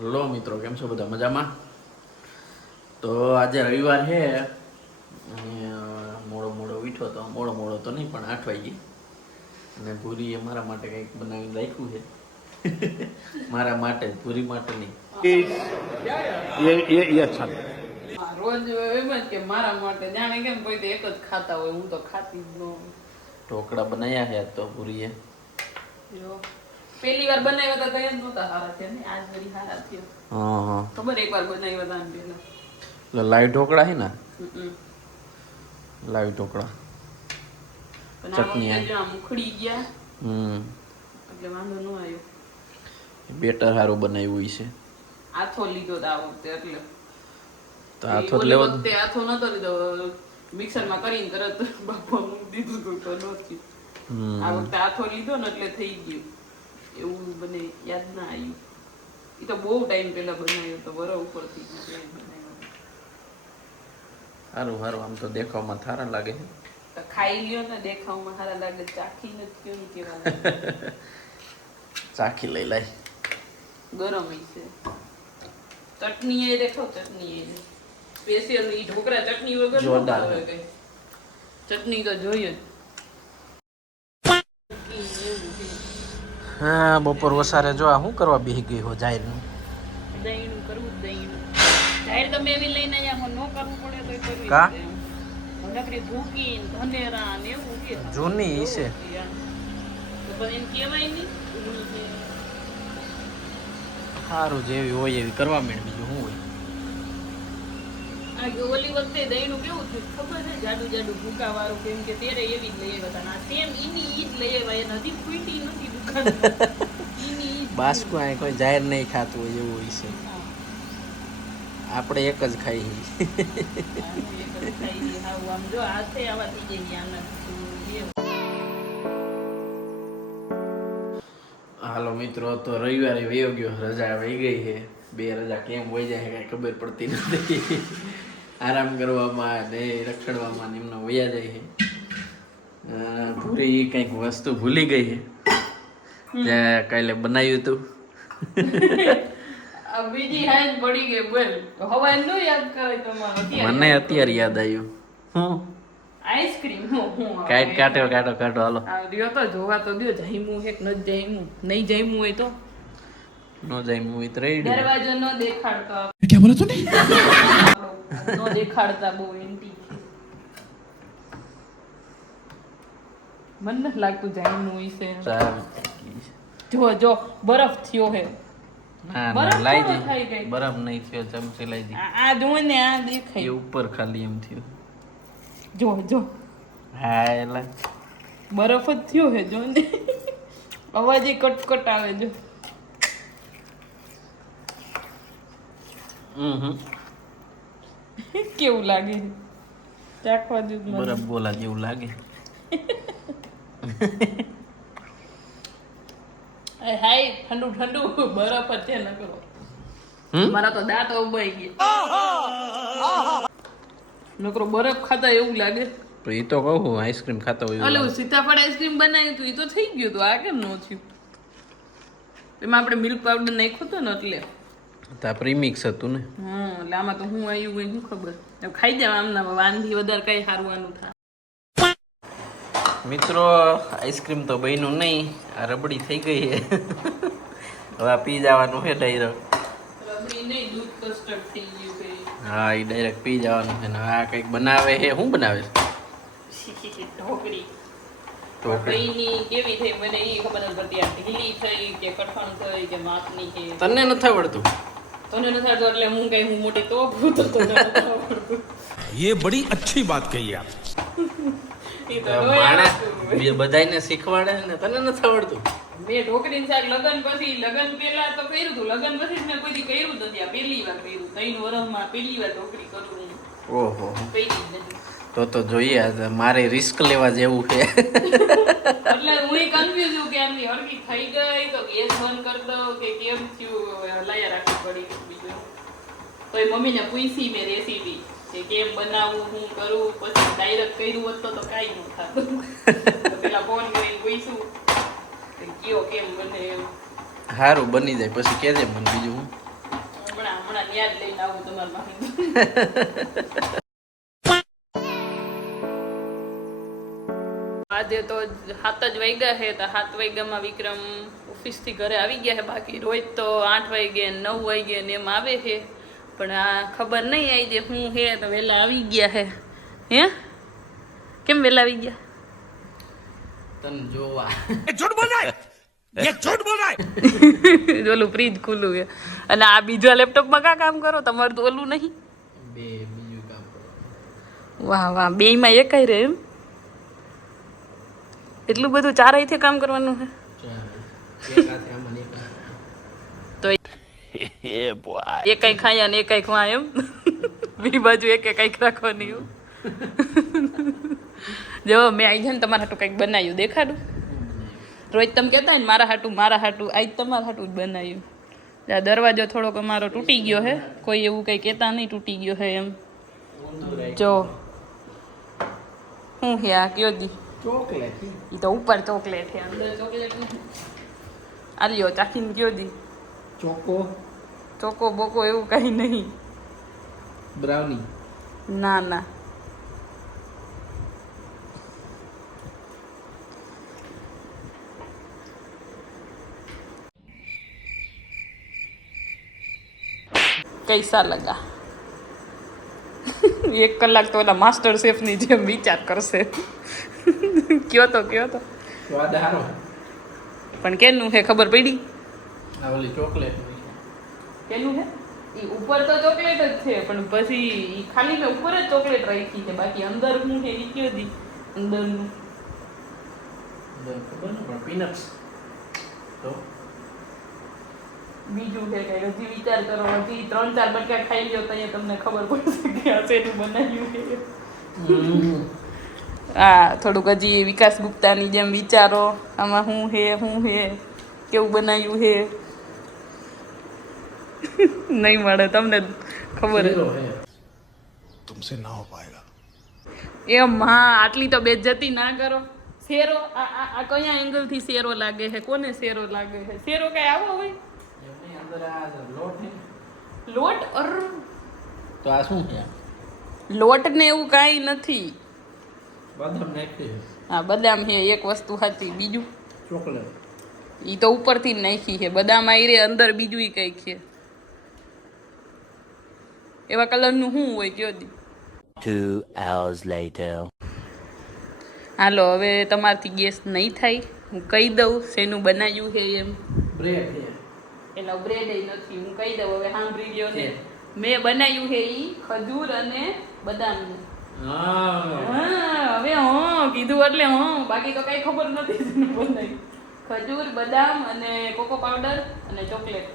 Hello મિત્રો, કેમ છો બધા? મજામાં? તો આજે રવિવાર છે અને મોડો મોડો ઉઠ્યો તો મોડો તો નહીં પણ 8 વાગી અને પૂરી મારા માટે કંઈક બનાવીને રાખ્યું છે. મારા માટે જ, પૂરી માટે નહીં. ये अच्छा રોજ એમ જ કે મારા માટે જાણે કેમ કોઈ તો એક જ ખાતા હોય, હું તો ખાતી જ ન હોઉં. ઢોકળા બનાવ્યા છે આજ તો પૂરીએ. જો પહેલી વાર બનાવ્યા હતા કઈ જ નહોતા સારા થયા ને, આજ વળી સારા થયા. હા, ખબર એક વાર બનાવ્યા હતા આમ પહેલા. એટલે લાઈવ ઢોકળા છે ને? હમ. લાઈવ ઢોકળા. પણ આ ચટણી વખતે જો આમ ઉખડી ગયા એટલે વાંધો ન આવ્યો. બેટર સારું બનાવ્યું છે. આથો લીધો તો આ વખતે એટલે તો આથો જ લેવો જ. વખતે આથો નતો લીધો, મિક્સરમાં કરીને તરત બાપા મૂકી દીધું હતું તો નહોતી. આ વખતે આથો લીધો ને એટલે થઈ ગયું. એવું મને યાદ ના આવ્યું. એ તો બહુ ટાઈમ પહેલા બનાવ્યો તો, વરસ ઉપર થઈ ગયું સારું સારું, આમ તો દેખાવમાં સારા લાગે છે. તો ખાઈ લ્યો ને, દેખાવમાં સારા લાગે, ચાખી નથી કેવું કેવા ચાખી લઈ લાય. ગરમ છે. ચટણી એ દેખો, ચટણી એ સ્પેશિયલ ઈ ઢોકળા ચટણી વગર જોરદાર. ચટણી તો જોઈએ જ. હા, બપોર વસારે જો આ શું કરવા બેસી ગઈ હો જાહેરનું? દહીંનું કરવું જ દહીંનું. જાહેર તમે એવી લઈને અહીંયા ન કરવું પડે તો કરવી કા? નકરી ધૂકી ધનેરા ને એવું કે જૂની છે. તો પણ એમ કહેવાય નહીં. સારું જેવી હોય એવી કરવા માંડ, બીજું શું હોય. આ ઓલી વખતે દહીંનું કેવું થયું ખબર છે? જાડુ જાડુ ભૂકા વાળું, કેમ કે તેરે એવી જ લઈ આવ્યા હતા. આ સેમ ઈની ઈ જ લઈ આવ્યા, એને હજી ફૂટી નથી દુકાન. ઈની ઈ જ. બાસ્કો આ કોઈ જાહેર નહીં ખાતું હોય એવું હોય છે. આપણે એક જ ખાઈ. આમ જો હાથે આવા થઈ જાય આના. હાલો મિત્રો, તો રવિવારે વયો ગયો, રજા વહી ગઈ છે. 2 રજા કેમ વહી જાય કઈ ખબર પડતી નથી. આરામ કરવામાં ને રખડવામાં એમનો વયા જાય છે. પૂરી કંઈક વસ્તુ ભૂલી ગઈ છે ત્યાં કાલે બનાવ્યું હતું. આ બીજી હાઈન પડી ગઈ બોલ. હવા નો યાદ કરે તમારો. મને અત્યારે યાદ આવ્યું. હું આઈસ્ક્રીમ હું કાઢો હાલો. આ રહ્યો તો જોવા તો દ્યો, જઈમું હે કે ન જઈમું. નહીં જઈમું હોય તો નો જાય મૂવી તો રેડી. દરવાજો ન દેખાડતા. क्या बोला तूने? ન દેખાડતા બહુ એન્ટી. મને નથી લાગતું જઈમું હોય છે. જો બરફ થયો હે. ના બરફ લાઈ થોડો દે. થાય કઈ. બરફ નહીં થયો, ચમચી લાઈ દે. આ જો ને, આ એ દેખાય. ઉપર ખાલી એમ થયું. જો હા એટલે બરફ જ થયો હે, જો ને. અવાજ એ કટકટ આવે જો. કેવું લાગે ચાખવા જેવું લાગે. બરફ ગોલા જેવું લાગે. હાય ઠંડુ ઠંડુ બરફ જ છે ન કરો. મારા તો દાંત ઉબાઈ ગયા. નકરો બરફ ખાતા એવું લાગે. તો એ તો કહું આઈસ્ક્રીમ ખાતા હોય એવું ઓલું લાગે. સીતાફળ આઈસ્ક્રીમ બનાવ્યું હતું, એ તો થઈ ગયું હતું. આ કેમ ન થયું? એમાં આપણે મિલ્ક પાવડર નાખ્યો હતો ને એટલે. તો આ પ્રીમિક્સ હતું ને. એટલે આમાં તો હું આવ્યું કઈ શું ખબર. એમ ખાઈ જાય આમના વાનથી વધારે કઈ સારવાનું થાય. મિત્રો, આઈસ્ક્રીમ તો બન્યું નહીં, આ રબડી થઈ ગઈ છે. હવે આ પી જવાનું છે ડાયરેક્ટ. રબડી નહીં, દૂધ કસ્ટર્ડ થઈ ગયું કઈ. હા, એ ડાયરેક્ટ પી જવાનું છે. ને આ કંઈક બનાવે છે. શું બનાવે છે? ઢોકળી. ઢોકળી. કઈની કેવી થઈ મને એ ખબર નથી પડતી. આ ઢીલી થઈ કે કઠણ થઈ કે માપની છે. તને નથી આવડતું? તને નથી આવડતું એટલે હું મોટી તો ભૂત તો તને નથી આવડતું. ये बड़ी अच्छी बात कही आप. એ તો રોય માણસ આવડતું. બધાને શીખવાડે છે ને, તને નથી આવડતું? મેં ઢોકળીનું શાક લગન પહેલા તો કર્યું હતું. લગન પછી મેં કોઈ દી કર્યું જ નથી. આ પહેલી વાર કર્યું. 3 વર્ષમાં પહેલી વાર ઢોકળી કરું હું. ઓહો, પહેલી જ નથી. તો જોઈએ આજે મારે રિસ્ક લેવા જેવું છે. એટલે હું કન્ફ્યુઝ છું કે આમની હરકી થઈ ગઈ તો ગેસ બંધ કરી દો કે કેમ થયું, લાયા રાખવી પડી બીજું. તો એ મમ્મીને પૂછી મેં રેસીપી કે કેમ બનાવવું, હું કરું. પછી ડાયરેક્ટ કર્યું હોત તો કાંઈ ન થાતું. પેલા ફોન કરીને પૂછ્યું કયો કેમ બને એમ. સારું બની જાય પછી કહેજે મને બીજું હું. હમણાં ન્યા જ લઈને આવું તમારા માટે. આજે તો 7 જ વાગ્યા છે તો 7 વાગ્યામાં વિક્રમ ઓફિસથી ઘરે આવી ગયા છે. બાકી રોજ તો 8 વાગે 9 વાગે ને એમ આવે છે, પણ આ ખબર નહીં આવી જે હું હે તો વહેલા આવી ગયા છે. હે કેમ વહેલા આવી ગયા? તને જોવા. झूठ बोल रहा है ये झूठ बोल रहा है ઓલું ફ્રીજ ખુલ્લું છે અને આ બીજા લેપટોપમાં કા કામ કરો? તમારું તો ઓલું નહીં. બીજું કામ કરો. વાહ વાહ, બેયમાં એકાઈ રહે એમ? એટલું બધું ચારેયથી કામ કરવાનું છે? એક હાથે આમાં ને એક હાથે. તો એકાઈ ખાયા ને એકાઈ ખવા એમ? બી બાજુ એક કંઈક રાખવાની એવું. જો મેં આવી જાય ને તમારા હાટું કંઈક બનાવ્યું, દેખાડું? રોજ તમે કહેતા ને મારા હાટું આજ તમારા હાટું જ બનાવ્યું. આ દરવાજો થોડોક અમારો તૂટી ગયો છે, કોઈ એવું કંઈ કહેતા નહીં તૂટી ગયો છે એમ. જો શું છે આ કયો દી? ચોકલેટ. એ તો ઉપર ચોકલેટ છે, અંદર ચોકલેટ નહીં. આ લ્યો ચાખીને કયો દી? ચોકો બોકો એવું કંઈ નહીં. બ્રાઉની. ના ના, कैसा लगा? 1 કલાક તો ઓલા માસ્ટર શેફ ની જેમ વિચાર કરશે. કયો તો સ્વાદ સારો. પણ કેનું છે ખબર પડી? આ ઓલી ચોકલેટ. કેનું છે? ઈ ઉપર તો ચોકલેટ જ છે, પણ પછી ઈ ખાલી મેં ઉપર જ ચોકલેટ રાખી છે, બાકી અંદર હું છે ઈ કયો દી અંદરનું ખબર ને પણ પીનટ્સ તો બીજું છે કે હજી વિચાર કરો, હજી 3-4 બટકા ખાઈ લ્યો તો અહીંયા તમને ખબર પડશે કે આ શેનું બનાવ્યું છે. હા, થોડુંક હજી વિકાસ ગુપ્તાની જેમ વિચારો, આમાં શું છે કેવું બનાવ્યું છે. નહીં મળે તમને ખબર જ. तुमसे ना हो पाएगा એમ હા, આટલી તો બેઇજ્જતી ના કરો. શેરો આ કયા એંગલ થી શેરો લાગે છે? કોને શેરો લાગે છે? શેરો કઈ આવો હોય? એમની અંદર આ લોટ છે. લોટ? તો આ શું છે? લોટ ને એવું કાંઈ નથી. બદામ નાખી. હા, બદામ છે એક વસ્તુ સાચી. બીજું ચોકલેટ. ઈ તો ઉપરથી જ નાખી છે. બદામ આયરે અંદર બીજું ઈ કંઈક છે. એવા કલરનું શું હોય કયો દી? 2 hours later. હાલો, હવે તમારથી ગેસ નહીં થાય, હું કહી દઉં શેનું બનાવ્યું છે એમ. બ્રેડ છે. એનો બ્રેડ નથી, હું કહી દઉં હવે સાંભળી લ્યો ને. છે. મેં બનાવ્યું છે ઈ ખજૂર અને બદામનું. હા, હવે કીધું એટલે બાકી તો કઈ ખબર નથી શેનું બનાવ્યું. ખજૂર, બદામ અને કોકો પાવડર અને ચોકલેટ,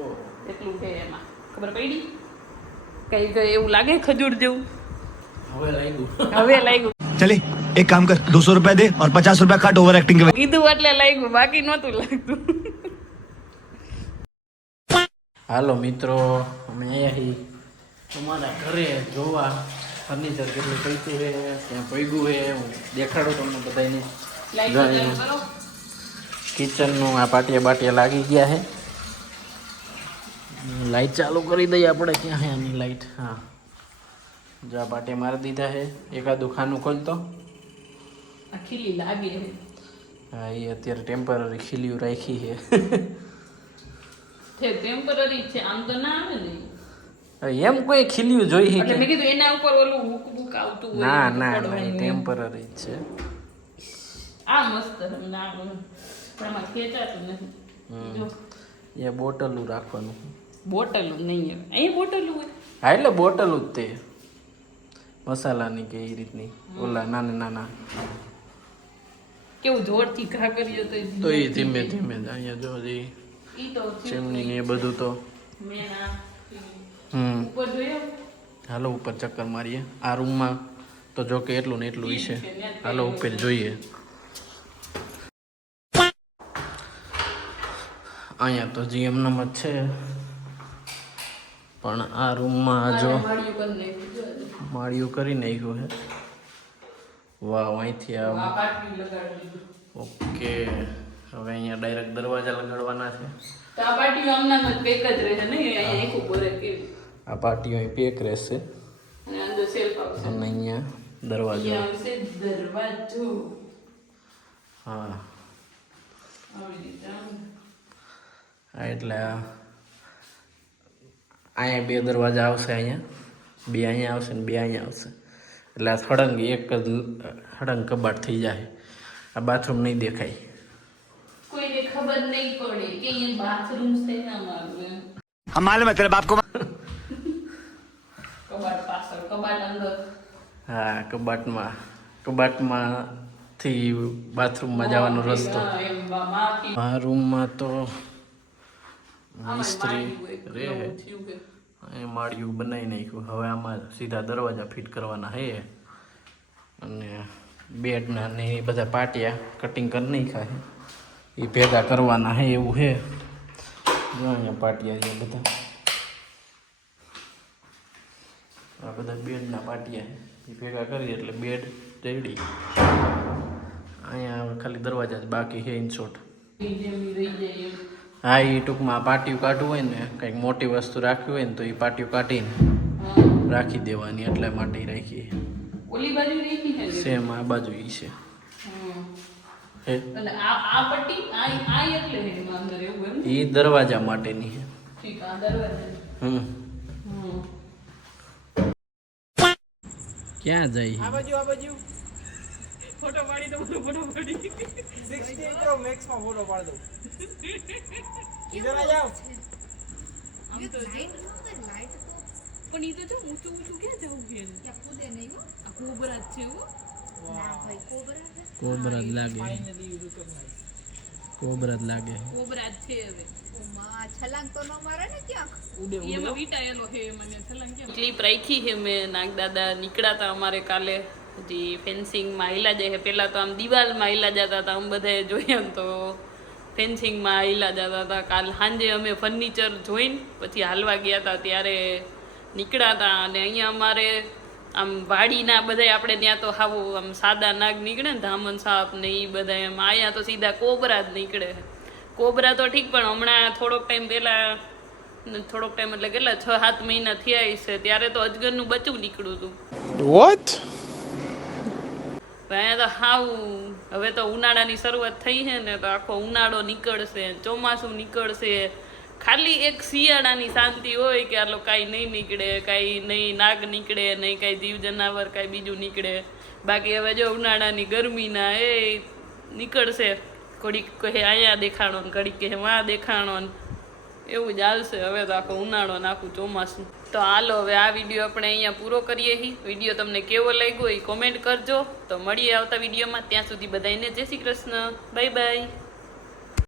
ઓહો. એટલું છે એમાં. ખબર પડી? કઈ એવું લાગે ખજૂર જેવું? હવે લાગ્યું. હવે લાગ્યું. चले एक काम कर 200 रुपया दे और 50 रुपया काट ओवर एक्टिंग के કીધું એટલે લાગ્યું, બાકી નહોતું લાગતું. હાલો મિત્રો, અમે આવ્યા છીએ તમારા ઘરે જોવા ફર્નિચર કેટલું પૈતું છે, ત્યાં પૈગું છે. હું દેખાડું તમને બધાને. લાઈટ ચાલુ કરો. કિચનનું આ પાટિયા બાટિયા લાગી ગયા છે. લાઈટ ચાલુ કરી દઈએ આપણે. ક્યાં છે આની લાઈટ? હા, જો આ પાટિયા મારી દીધા છે. એકાદું ખાનું ખોલતો. આ ખીલી લાગે છે. હા, એ અત્યારે ટેમ્પરરી ખીલ્યું રાખી છે. છે ટેમ્પરરી છે, આમ તો ના આવે ને. હવે એમ કોઈ ખીલ્યું જોઈ છે એટલે કે? મેં કીધું એના ઉપર ઓલું હુક બુક આવતું હોય. ના એવું ના પડવાનું એમ. ટેમ્પરરી જ છે. આ મસ્ત છે, ના પણ આમાં ખેંચાતું નથી. જો એ બોટલું રાખવાનું. બોટલ નહીં હવે અહીં બોટલ હોય. હા, એટલે બોટલું જ તે મસાલાની કે એ રીતની. ઓલા નાના નાના કેવું જોરથી ઘા કર્યો તો એ ધીમે ધીમે જ. અહીંયા જો જે ઈ તો ચીમની ને એ બધું તો. મેં આ ઉપર જોયો. હાલો ઉપર ચક્કર મારીએ. આ રૂમમાં તો જો કે એટલું ને એટલું છે. હાલો ઉપર જોઈએ. અહીંયા તો જી એમનામ જ છે, પણ આ રૂમમાં જો માળિયું કરી નાખ્યું છે. વાહ, અહીંથી આ ઓકે. હવે અહીંયા ડાયરેક્ટ દરવાજા લગાડવાના છે. તો આ પાર્ટી આમના પેક જ રહે ને, અહીંયા એક ઉપર કે આ પાટીઓ અહીં પેક રહેશે અને અંદર સેલ્ફ આવશે અને અહીંયા દરવાજો અહીંયા આવશે દરવાજો હા આવી રીતે હા એટલે અહીંયા બે દરવાજા આવશે અહીંયા બે અહીંયા આવશે ને બે અહીંયા આવશે એટલે આ સળંગ એક જ સળંગ કબાટ થઈ જાય આ બાથરૂમ નહીં દેખાય કોઈને ખબર નહીં પડે કે અહીંયા બાથરૂમ છે ના મારું એમ हम मालूम है तेरे बाप को કબાટ પાછળ કબાટ અંદર હા કબાટમાંથી બાથરૂમમાં જવાનો રસ્તો હા, એમ માફી આ રૂમમાં તો મિસ્ત્રી રે એ માળિયું બનાવી નાખ્યું હવે આમાં સીધા દરવાજા ફિટ કરવાના હે અને બેડના ને એ બધા પાટિયા કટિંગ કરી નાખ્યા એ ભેગા કરવાના હે એવું હે જો અહીંયા પાટિયા છે બધા આ બધા બેડના પાટિયા એ ભેગા કરી એટલે બેડ રેડી અહીંયા હવે ખાલી દરવાજા જ બાકી છે ઇન શોર્ટ રહી જાય એમ હા એ ટૂંકમાં પાટિયું કાઢવું હોય ને કંઈક મોટી વસ્તુ રાખવી હોય ને તો એ પાટિયું કાઢીને હા. રાખી દેવાની એટલા માટે ઈ રાખી ઓલી બાજુ રેખી છે ને? સેમ આ બાજુ ઈ છે હમ. હે અને આ પટ્ટી આ એટલે હે એમાં અંદર એવું એમ એ દરવાજા માટેની છે ઠીક આ દરવાજા હમ હમ ક્યાં જાય આ બાજુ ફોટો પાડી દો ફોટો પાડી 60 pro max માં ફોટો પાડ દઉં ઇધર આ જાઓ આમ તો જો પણ ઈ તો જો ઊંચું ઊંચું ક્યાં જવું છે આ કોબરા જ છે હો કોબરા જ લાગે ફાઇનલી યુ રિકોગ્નાઇઝ કોબરા જ લાગે કોબરા જ છે હવે છલાંગ તો ન મારે ને ક્યાંક ઉડે એમાં વીટાયેલો છે મને છલંગ કેમ ક્લિપ રાખી છે મેં નાગદાદા નીકળ્યા હતા અમારે કાલે હજી ફેન્સિંગમાં હાલ્યા જાય પહેલાં તો આમ દિવાલમાં હાલ્યા જતા હતા આમ બધાએ જોયા ને તો ફેન્સિંગમાં હાલ્યા જતા હતા કાલ સાંજે અમે ફર્નિચર જોઈને પછી હાલવા ગયા હતા ત્યારે નીકળ્યા હતા અને અહીંયા અમારે આમ વાડીના બધા આપણે ત્યાં તો હાવ આમ સાદા નાગ નીકળે ને ધામણ સાપ ને એ બધા એમ અહીંયા તો સીધા કોબરા જ નીકળે કોબરા તો ઠીક પણ હમણાં થોડોક ટાઈમ પહેલાં થોડોક ટાઈમ એટલે કેટલા 6-7 મહિના થયા હશે ત્યારે તો અજગરનું બચ્ચું નીકળ્યું હતું વોટ અહીંયા તો હાવ હવે તો ઉનાળાની શરૂઆત થઈ છે ને તો આખો ઉનાળો નીકળશે ચોમાસું નીકળશે ખાલી એક શિયાળાની શાંતિ હોય કે આલો કાંઈ નહીં નીકળે કાંઈ નહીં નાગ નીકળે નહીં કાંઈ જીવ જનાવર કાંઈ બીજું નીકળે બાકી હવે જો ઉનાળાની ગરમીના એ નીકળશે ઘડીક કહે અહીંયા દેખાણો ને ઘડીક કહે વાં દેખાણો ને એવું જ હાલશે હવે તો આખો ઉનાળો ને આખું ચોમાસું તો હાલો હવે આ વિડીયો આપણે અહીંયા પૂરો કરીએ છીએ વિડીયો તમને કેવો લાગ્યો એ કોમેન્ટ કરજો તો મળીએ આવતા વિડીયોમાં ત્યાં સુધી બધાને જય શ્રી કૃષ્ણ બાય બાય